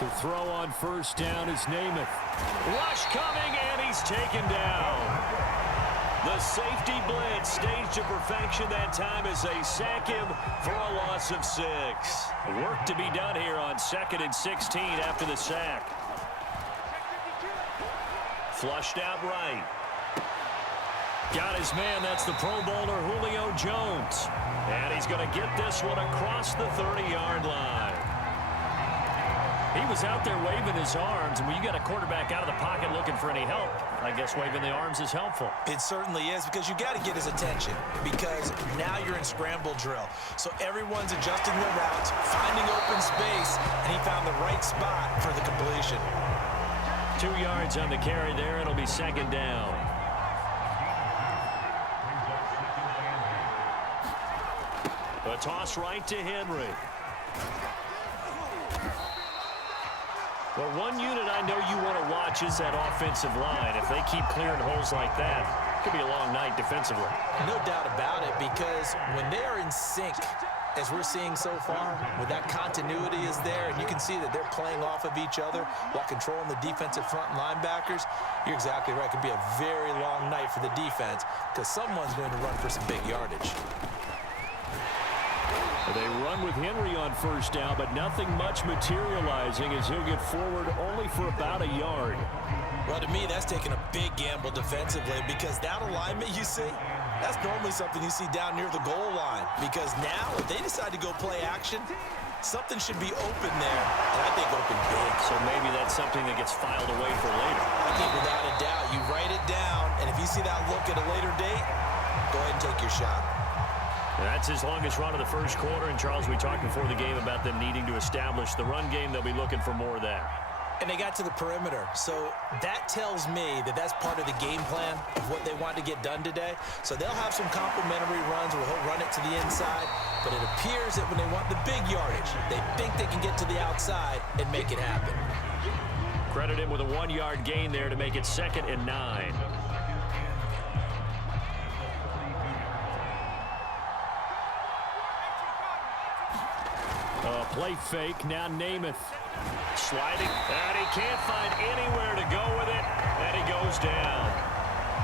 To throw on first down is Namath. Rush coming, and he's taken down. The safety blitz staged to perfection that time as they sack him for a loss of 6. Work to be done here on 2nd and 16 after the sack. Flushed out right. Got his man. That's the Pro Bowler Julio Jones. And he's going to get this one across the 30-yard line. He was out there waving his arms, and when you got a quarterback out of the pocket looking for any help, I guess waving the arms is helpful. It certainly is, because you got to get his attention, because now you're in scramble drill. So everyone's adjusting their routes, finding open space, and he found the right spot for the completion. 2 yards on the carry there. It'll be 2nd down. A toss right to Henry. Well, one unit I know you want to watch is that offensive line. If they keep clearing holes like that, it could be a long night defensively. No doubt about it, because when they're in sync, as we're seeing so far, when that continuity is there, and you can see that they're playing off of each other while controlling the defensive front linebackers, you're exactly right. It could be a very long night for the defense, because someone's going to run for some big yardage. They run with Henry on first down, but nothing much materializing as he'll get forward only for about a yard. Well, to me, that's taking a big gamble defensively, because that alignment you see, that's normally something you see down near the goal line. Because now, if they decide to go play action, something should be open there, and I think open big. So maybe that's something that gets filed away for later. I think without a doubt, you write it down, and if you see that look at a later date, go ahead and take your shot. That's his longest run of the first quarter. And, Charles, we talked before the game about them needing to establish the run game. They'll be looking for more of that. And they got to the perimeter. So that tells me that that's part of the game plan of what they want to get done today. So they'll have some complementary runs where he'll run it to the inside. But it appears that when they want the big yardage, they think they can get to the outside and make it happen. Credit him with a 1-yard gain there to make it 2nd and 9. Play fake, now Namath. Sliding, and he can't find anywhere to go with it, and he goes down.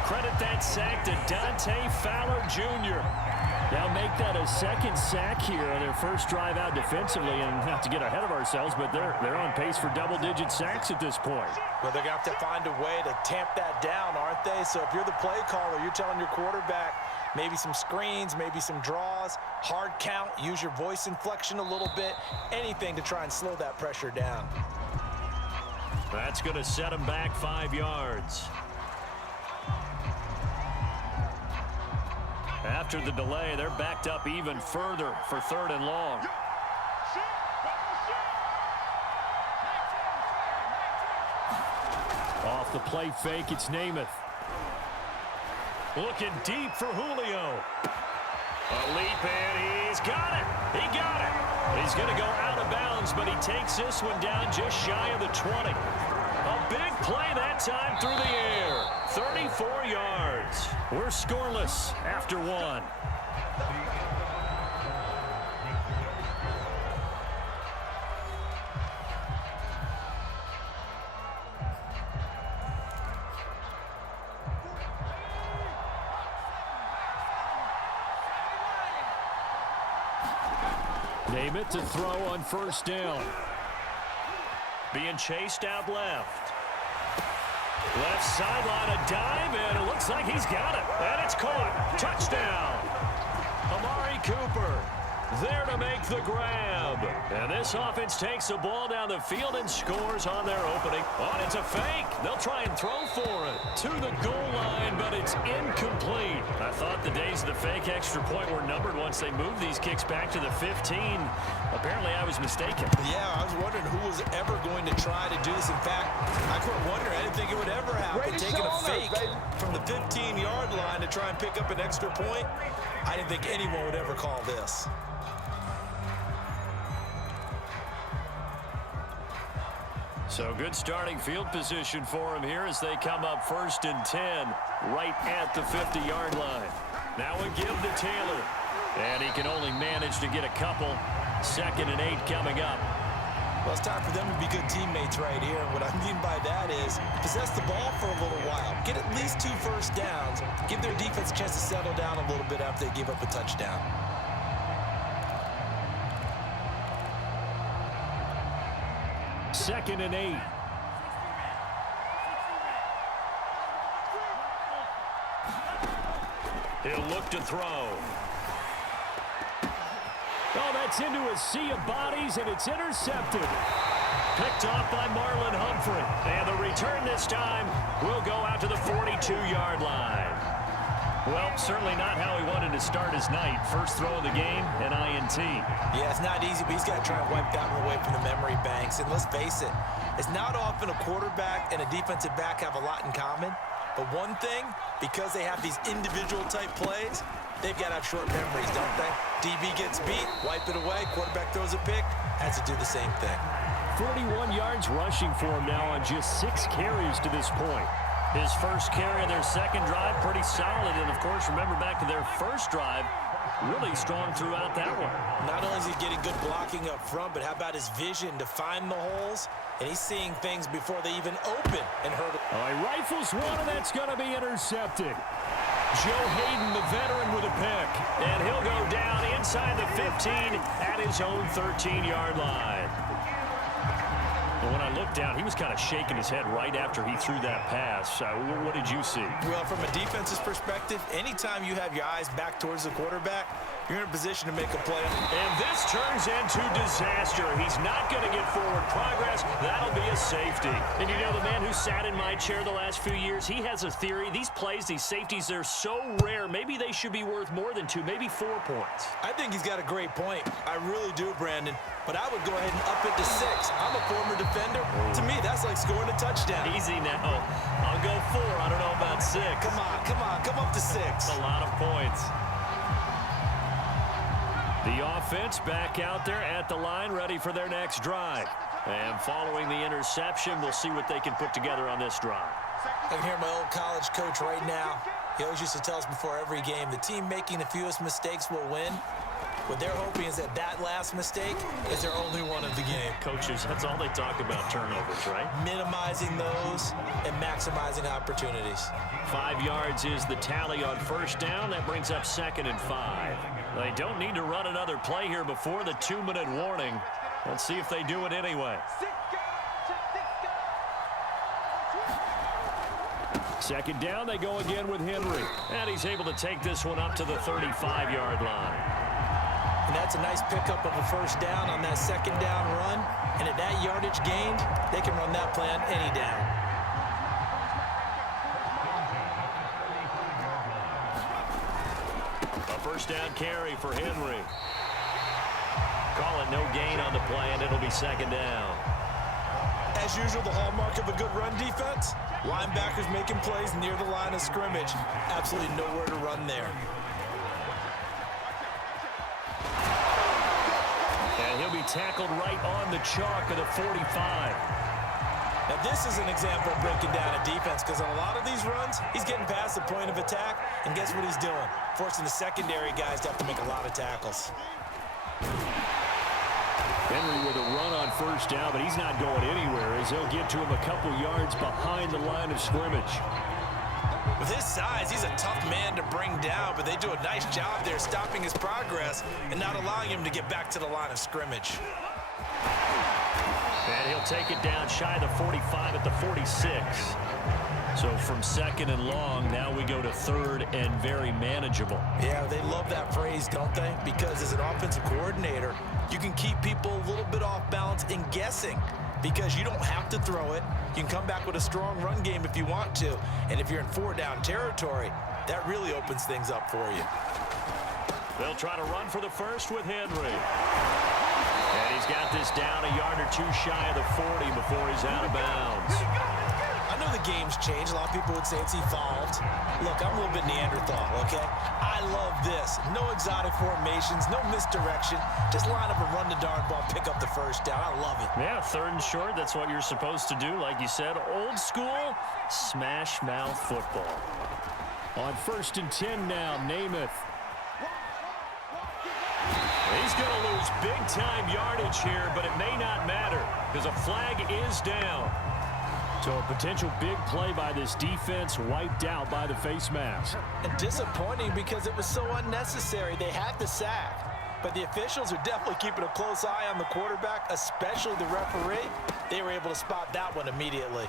Credit that sack to Dante Fowler Jr. Now make that a 2nd sack here on their first drive out defensively, and not to get ahead of ourselves, but they're on pace for double-digit sacks at this point. Well, they're going to have to find a way to tamp that down, aren't they? So if you're the play caller, you're telling your quarterback, maybe some screens, maybe some draws, hard count, use your voice inflection a little bit, anything to try and slow that pressure down. That's going to set him back 5 yards. After the delay, they're backed up even further for 3rd and long. Off the play fake, it's Namath. Looking deep for Julio. A leap, and he's got it. He got it. He's going to go out of bounds, but he takes this one down just shy of the 20. A big play that time through the air. 34 yards. We're scoreless after 1. Namath to throw on first down. Being chased out left. Left sideline, a dive, and it looks like he's got it. And it's caught. Touchdown. Amari Cooper there to make the grab. And this offense takes the ball down the field and scores on their opening. Oh, it's a fake. They'll try and throw for it to the goal line, but it's incomplete. I thought the days of the fake extra point were numbered once they moved these kicks back to the 15. Apparently, I was mistaken. Yeah, I was wondering who was ever going to try to do this. In fact, I couldn't wonder. I didn't think it would ever happen. Taking a fake from the 15-yard line to try and pick up an extra point, I didn't think anyone would ever call this. So good starting field position for him here as they come up 1st and 10 right at the 50-yard line. Now we give to Taylor. And he can only manage to get a couple. 2nd and 8 coming up. Well, it's time for them to be good teammates right here. And what I mean by that is possess the ball for a little while. Get at least 2 first downs. Give their defense a chance to settle down a little bit after they give up a touchdown. Second and 8. He'll look to throw. Oh, that's into a sea of bodies, and it's intercepted. Picked off by Marlon Humphrey. And the return this time will go out to the 42-yard line. Well, certainly not how he wanted to start his night. First throw of the game, an INT. Yeah, it's not easy, but he's got to try and wipe that one away from the memory banks. And let's face it, it's not often a quarterback and a defensive back have a lot in common. But one thing, because they have these individual type plays, they've got to have short memories, don't they? DB gets beat, wipe it away, quarterback throws a pick, has to do the same thing. 41 yards rushing for him now on just 6 carries to this point. His first carry of their second drive, pretty solid. And, of course, remember back to their first drive, really strong throughout that one. Not only is he getting good blocking up front, but how about his vision to find the holes? And he's seeing things before they even open and hurt him. Oh, he rifles one, and that's going to be intercepted. Joe Hayden, the veteran, with a pick. And he'll go down inside the 15 at his own 13-yard line. But when I looked down, he was kind of shaking his head right after he threw that pass. What did you see? Well, from a defense's perspective, anytime you have your eyes back towards the quarterback, you're in a position to make a play. And this turns into disaster. He's not going to get forward progress. That'll be a safety. And you know, the man who sat in my chair the last few years, he has a theory. These plays, these safeties, they're so rare. Maybe they should be worth more than 2, maybe 4 points. I think he's got a great point. I really do, Brandon. But I would go ahead and up it to 6. I'm a former defender. To me, that's like scoring a touchdown. Easy now. I'll go 4. I don't know about 6. Come on. Come up to 6. A lot of points. The offense back out there at the line, ready for their next drive. And following the interception, we'll see what they can put together on this drive. I can hear my old college coach right now. He always used to tell us before every game, the team making the fewest mistakes will win. What they're hoping is that last mistake is their only one of the game. Coaches, that's all they talk about, turnovers, right? Minimizing those and maximizing opportunities. 5 yards is the tally on first down. That brings up 2nd and 5. They don't need to run another play here before the 2-minute warning. Let's see if they do it anyway. Second down, they go again with Henry. And he's able to take this one up to the 35-yard line. And that's a nice pickup of a first down on that second down run. And at that yardage gained, they can run that play on any down. A first down carry for Henry. Call it no gain on the play, and it'll be 2nd down. As usual, the hallmark of a good run defense, linebackers making plays near the line of scrimmage. Absolutely nowhere to run there. And he'll be tackled right on the chalk of the 45. Now, this is an example of breaking down a defense, because on a lot of these runs, he's getting past the point of attack, and guess what he's doing? Forcing the secondary guys to have to make a lot of tackles. Henry with a run on first down, but he's not going anywhere as they'll get to him a couple yards behind the line of scrimmage. With his size, he's a tough man to bring down, but they do a nice job there stopping his progress and not allowing him to get back to the line of scrimmage. And he'll take it down shy of the 45 at the 46. So from 2nd and long, now we go to 3rd and very manageable. Yeah, they love that phrase, don't they? Because as an offensive coordinator, you can keep people a little bit off balance and guessing, because you don't have to throw it. You can come back with a strong run game if you want to. And if you're in 4-down territory, that really opens things up for you. They'll try to run for the first with Henry. And he's got this down a yard or 2 shy of the 40 before he's out of bounds. I know the game's changed. A lot of people would say it's evolved. Look, I'm a little bit Neanderthal, okay? I love this. No exotic formations, no misdirection. Just line up and run the darn ball, pick up the first down. I love it. Yeah, 3rd and short, that's what you're supposed to do. Like you said, old school, smash mouth football. On 1st and 10 now, Namath. He's going to lose big-time yardage here, but it may not matter because a flag is down. So a potential big play by this defense wiped out by the face mask. And disappointing because it was so unnecessary. They had the sack, but the officials are definitely keeping a close eye on the quarterback, especially the referee. They were able to spot that one immediately.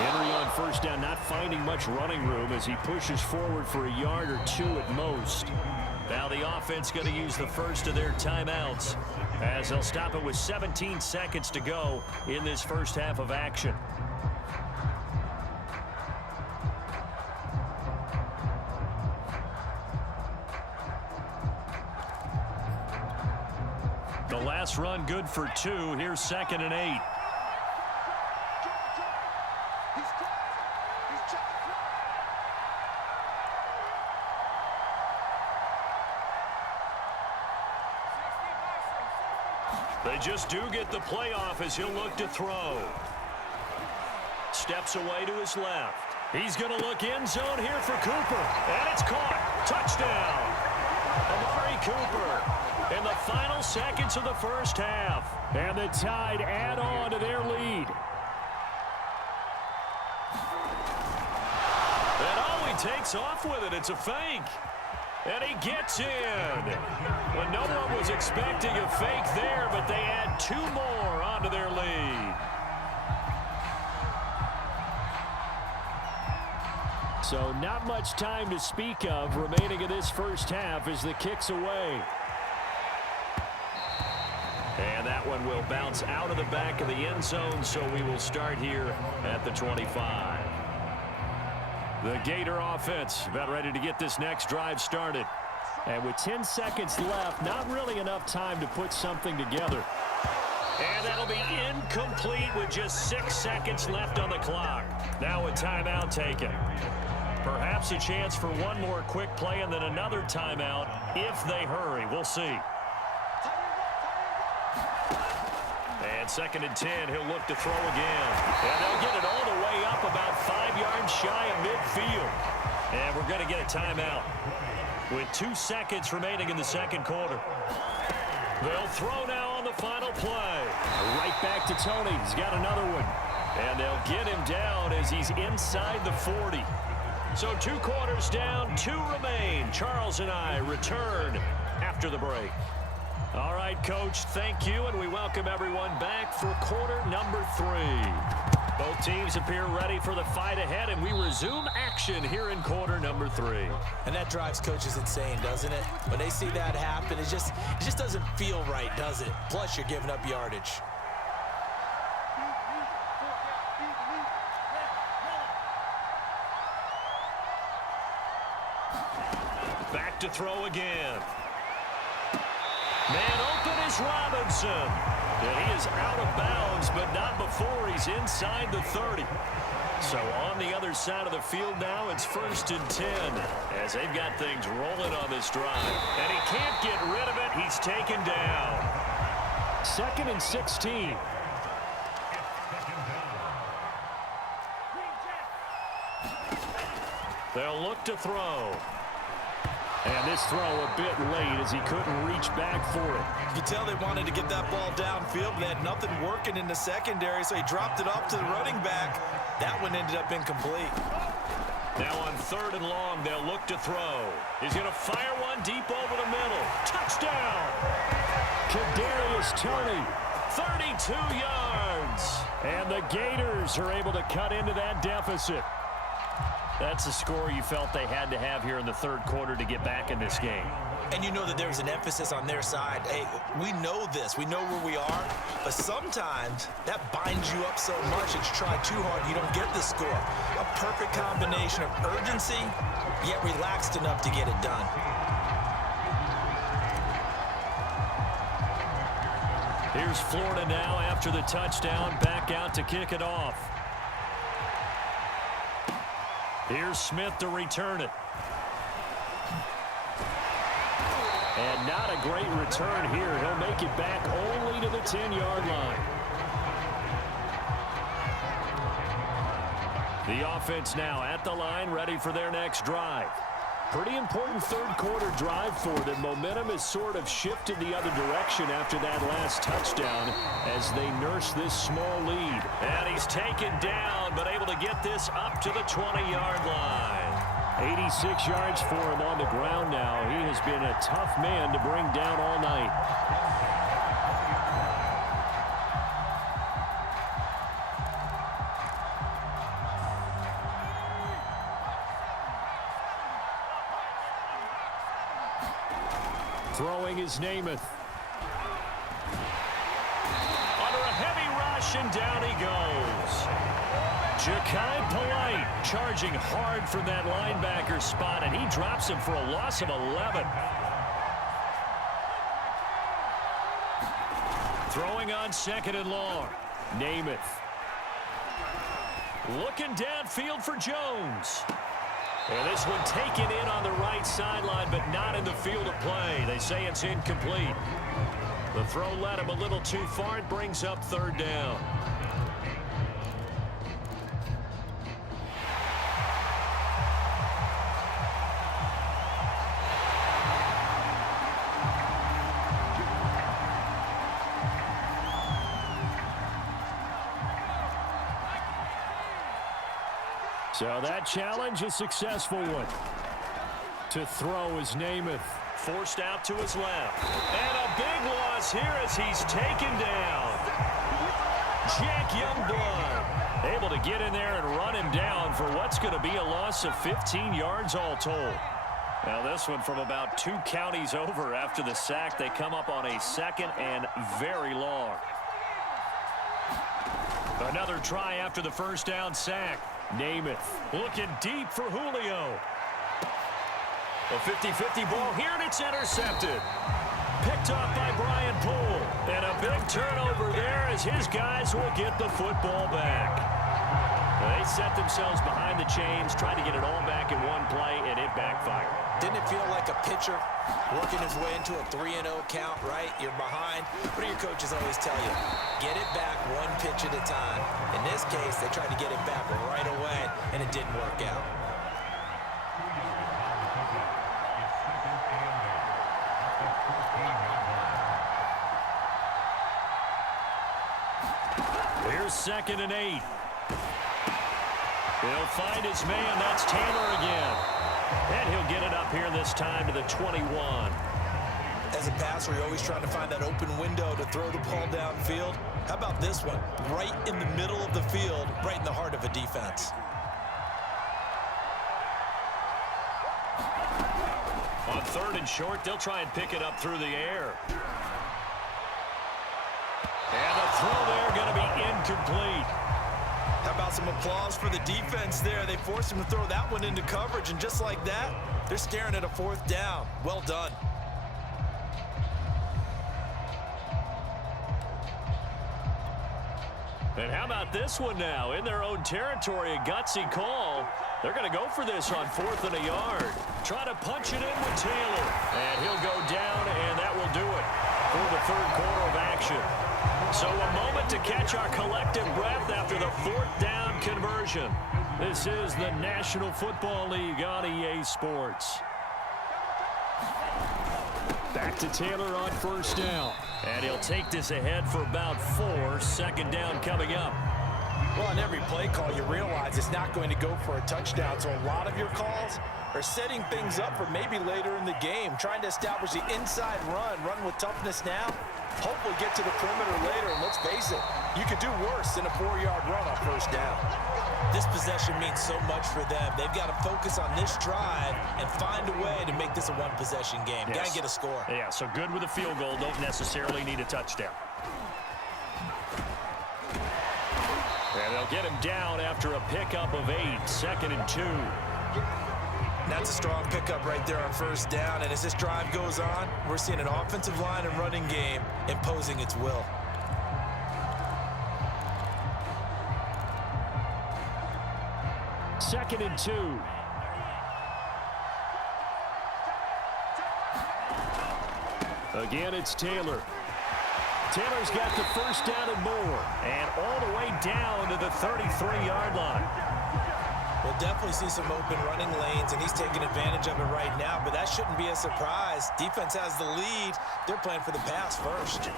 Henry on first down, not finding much running room as he pushes forward for a yard or two at most. Now the offense going to use the first of their timeouts as they'll stop it with 17 seconds to go in this first half of action. The last run good for 2. Here's 2nd and 8. They just do get the playoff as he'll look to throw. Steps away to his left. He's going to look end zone here for Cooper. And it's caught. Touchdown. Amari Cooper in the final seconds of the first half. And the Tide add on to their lead. And oh, he takes off with it. It's a fake. And he gets in. Well, no one was expecting a fake there, but they add 2 more onto their lead. So not much time to speak of remaining in this first half as the kick's away. And that one will bounce out of the back of the end zone, so we will start here at the 25. The Gator offense about ready to get this next drive started. And with 10 seconds left, not really enough time to put something together. And that'll be incomplete with just 6 seconds left on the clock. Now a timeout taken. Perhaps a chance for one more quick play and then another timeout if they hurry. We'll see. And 2nd and 10, he'll look to throw again. And they'll get it all the way up about 5 yards shy of midfield. And we're going to get a timeout with 2 seconds remaining in the second quarter. They'll throw now on the final play. Right back to Tony. He's got another one. And they'll get him down as he's inside the 40. So 2 quarters down, 2 remain. Charles and I return after the break. All right, Coach, thank you, and we welcome everyone back for quarter number 3. Both teams appear ready for the fight ahead, and we resume action here in quarter number 3. And that drives coaches insane, doesn't it? When they see that happen, it just doesn't feel right, does it? Plus, you're giving up yardage. Back to throw again. Man open is Robinson. And he is out of bounds, but not before he's inside the 30. So on the other side of the field now, it's 1st and 10 as they've got things rolling on this drive. And he can't get rid of it. He's taken down. 2nd and 16. They'll look to throw. And this throw a bit late as he couldn't reach back for it. You can tell they wanted to get that ball downfield, but they had nothing working in the secondary, so he dropped it off to the running back. That one ended up incomplete. Now on 3rd and long, they'll look to throw. He's going to fire one deep over the middle. Touchdown! Kadarius Toney, 32 yards. And the Gators are able to cut into that deficit. That's a score you felt they had to have here in the 3rd quarter to get back in this game. And you know that there's an emphasis on their side. Hey, we know this. We know where we are. But sometimes that binds you up so much that you try too hard, you don't get the score. A perfect combination of urgency, yet relaxed enough to get it done. Here's Florida now after the touchdown, back out to kick it off. Here's Smith to return it. And not a great return here. He'll make it back only to the 10-yard line. The offense now at the line, ready for their next drive. Pretty important third-quarter drive for them. Momentum has sort of shifted the other direction after that last touchdown as they nurse this small lead. And he's taken down, but able to get this up to the 20-yard line. 86 yards for him on the ground now. He has been a tough man to bring down all night. Throwing is Namath. Under a heavy rush, and down he goes. Ja'Kai Polite charging hard from that linebacker spot, and he drops him for a loss of 11. Throwing on 2nd and long. Namath. Looking downfield for Jones. And this one taken in on the right sideline, but not in the field of play. They say it's incomplete. The throw led him a little too far. It brings up 3rd down. So that challenge, a successful one. To throw is Namath. Forced out to his left. And a big loss here as he's taken down. Jack Youngblood able to get in there and run him down for what's going to be a loss of 15 yards all told. Now this one from about 2 counties over after the sack. They come up on a 2nd and very long. Another try after the 1st down sack. Namath looking deep for Julio. A 50-50 ball here, and it's intercepted. Picked off by Brian Poole. And a big turnover there as his guys will get the football back. They set themselves behind the chains, tried to get it all back in one play, and it backfired. Didn't it feel like a pitcher working his way into a 3-0 count, right? You're behind. What do your coaches always tell you? Get it back one pitch at a time. In this case, they tried to get it back right away, and it didn't work out. Here's 2nd and 8. He'll find his man. That's Taylor again. And he'll get it up here this time to the 21. As a passer, you're always trying to find that open window to throw the ball downfield. How about this one? Right in the middle of the field, right in the heart of a defense. On 3rd and short, they'll try and pick it up through the air. And the throw there going to be incomplete. How about some applause for the defense there? They forced him to throw that one into coverage, and just like that, they're staring at a 4th down. Well done. And how about this one now? In their own territory, a gutsy call. They're going to go for this on 4th and a yard. Try to punch it in with Taylor. And he'll go down, and that will do it for the 3rd quarter of action. So a moment to catch our collective breath after the 4th down conversion. This is the National Football League on EA Sports. Back to Taylor on 1st down. And he'll take this ahead for about 4. 2nd down coming up. Well, on every play call, you realize it's not going to go for a touchdown. So a lot of your calls are setting things up for maybe later in the game, trying to establish the inside run with toughness now, hopefully get to the perimeter later. And let's face it, you could do worse than a 4-yard run on 1st down. This possession means so much for them. They've got to focus on this drive and find a way to make this a one-possession game. Yes. Got to get a score. Yeah, so good with a field goal. Don't necessarily need a touchdown. And they'll get him down after a pickup of 8. 2nd and 2. That's a strong pickup right there on 1st down. And as this drive goes on, we're seeing an offensive line and running game imposing its will. Second and 2. Again, it's Taylor. Taylor's got the 1st down and more. And all the way down to the 33-yard line. Well, definitely see some open running lanes, and he's taking advantage of it right now, but that shouldn't be a surprise. Defense has the lead. They're playing for the pass first.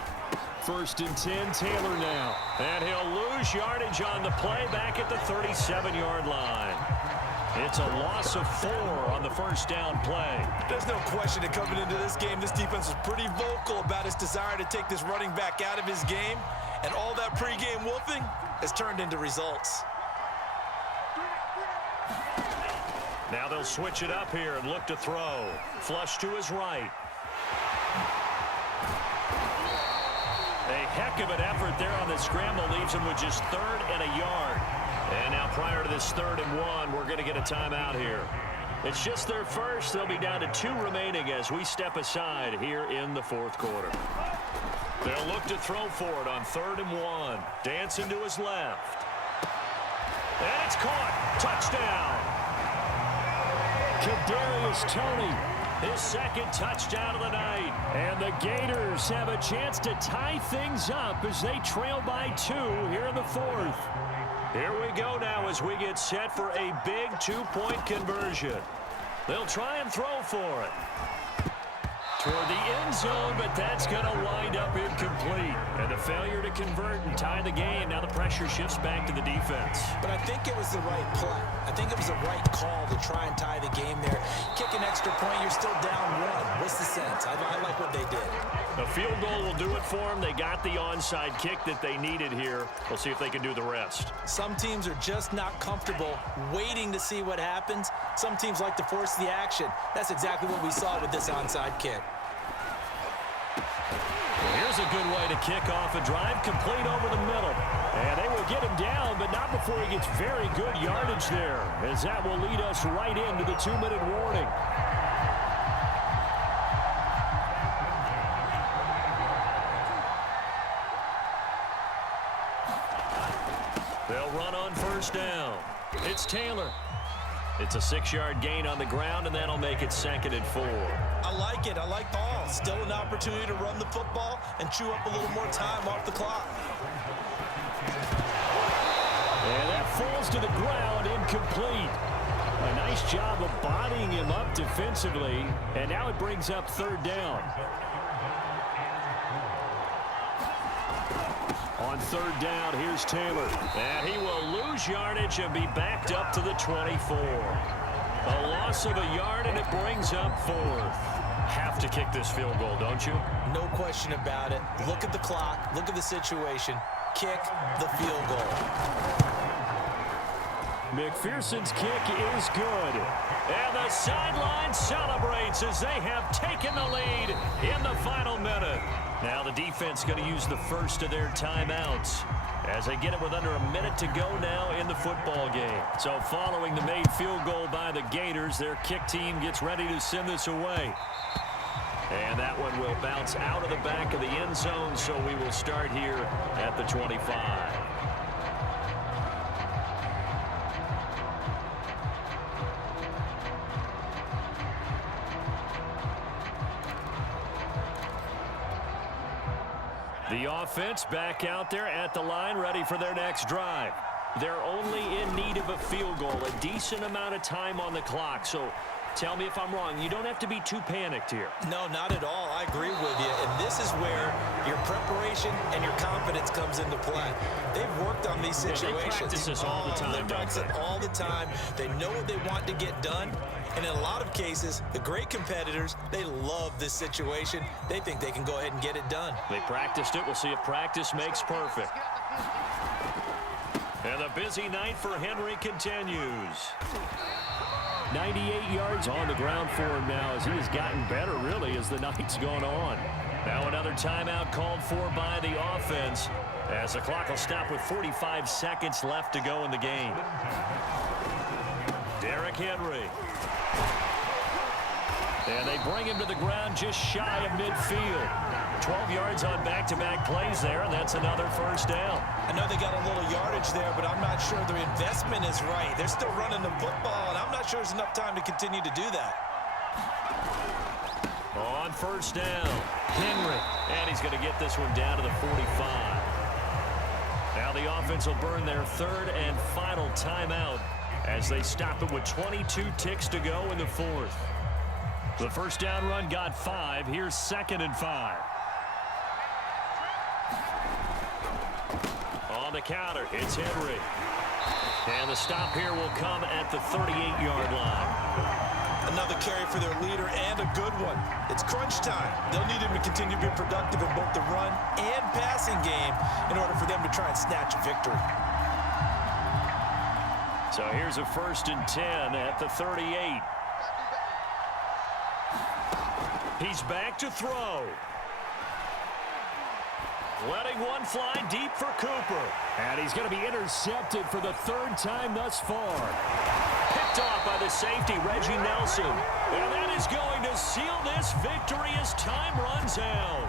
1st and 10, Taylor now. And he'll lose yardage on the play back at the 37-yard line. It's a loss of 4 on the first down play. There's no question that coming into this game, this defense was pretty vocal about its desire to take this running back out of his game, and all that pregame wolfing has turned into results. Now they'll switch it up here and look to throw. Flush to his right. A heck of an effort there on the scramble leaves him with just 3rd and a yard. And now prior to this 3rd and 1, we're going to get a timeout here. It's just their first. They'll be down to 2 remaining as we step aside here in the 4th quarter. They'll look to throw for it on 3rd and 1. Dancing to his left. And it's caught. Touchdown. Kadarius Toney, his 2nd touchdown of the night. And the Gators have a chance to tie things up as they trail by 2 here in the 4th. Here we go now as we get set for a big 2-point conversion. They'll try and throw for it. Toward the end zone, but that's going to wind up incomplete. And the failure to convert and tie the game. Now the pressure shifts back to the defense. But I think it was the right play. I think it was the right call to try and tie the game there. Kick an extra point, you're still down 1. What's the sense? I like what they did. A field goal will do it for them. They got the onside kick that they needed here. We'll see if they can do the rest. Some teams are just not comfortable waiting to see what happens. Some teams like to force the action. That's exactly what we saw with this onside kick. Here's a good way to kick off a drive, complete over the middle. And they will get him down, but not before he gets very good yardage there, as that will lead us right into the 2-minute warning. They'll run on 1st down. It's Taylor. It's a 6-yard gain on the ground, and that'll make it 2nd and 4. I like it. I like ball. Still an opportunity to run the football and chew up a little more time off the clock. And that falls to the ground, incomplete. A nice job of bodying him up defensively, and now it brings up 3rd down. On 3rd down, here's Taylor. And he will lose yardage and be backed up to the 24. A loss of a yard, and it brings up 4th. Have to kick this field goal, don't you? No question about it. Look at the clock. Look at the situation. Kick the field goal. McPherson's kick is good. And the sideline celebrates as they have taken the lead in the final minute. Now the defense going to use the first of their timeouts as they get it with under a minute to go now in the football game. So following the made field goal by the Gators, their kick team gets ready to send this away. And that one will bounce out of the back of the end zone, so we will start here at the 25. The offense back out there at the line, ready for their next drive. They're only in need of a field goal, a decent amount of time on the clock. So tell me if I'm wrong. You don't have to be too panicked here. No, not at all. I agree with you. And this is where your preparation and your confidence comes into play. They've worked on these situations. They practice this all the time. They practice it all the time. They know what they want to get done. And in a lot of cases, the great competitors, they love this situation. They think they can go ahead and get it done. They practiced it. We'll see if practice makes perfect. And the busy night for Henry continues. 98 yards on the ground for him now as he has gotten better, really, as the night's gone on. Now another timeout called for by the offense as the clock will stop with 45 seconds left to go in the game. Derrick Henry. And they bring him to the ground just shy of midfield. 12 yards on back-to-back plays there, and that's another first down. I know they got a little yardage there, but I'm not sure their investment is right. They're still running the football, and I'm not sure there's enough time to continue to do that. On first down, Henry. And he's going to get this one down to the 45. Now the offense will burn their third and final timeout as they stop it with 22 ticks to go in the fourth. The first down run got 5. Here's 2nd and 5. On the counter, it's Henry. And the stop here will come at the 38-yard line. Another carry for their leader and a good one. It's crunch time. They'll need him to continue to be productive in both the run and passing game in order for them to try and snatch a victory. So here's a 1st and 10 at the 38. He's back to throw. Letting one fly deep for Cooper. And he's going to be intercepted for the 3rd time thus far. Picked off by the safety, Reggie Nelson. And that is going to seal this victory as time runs out.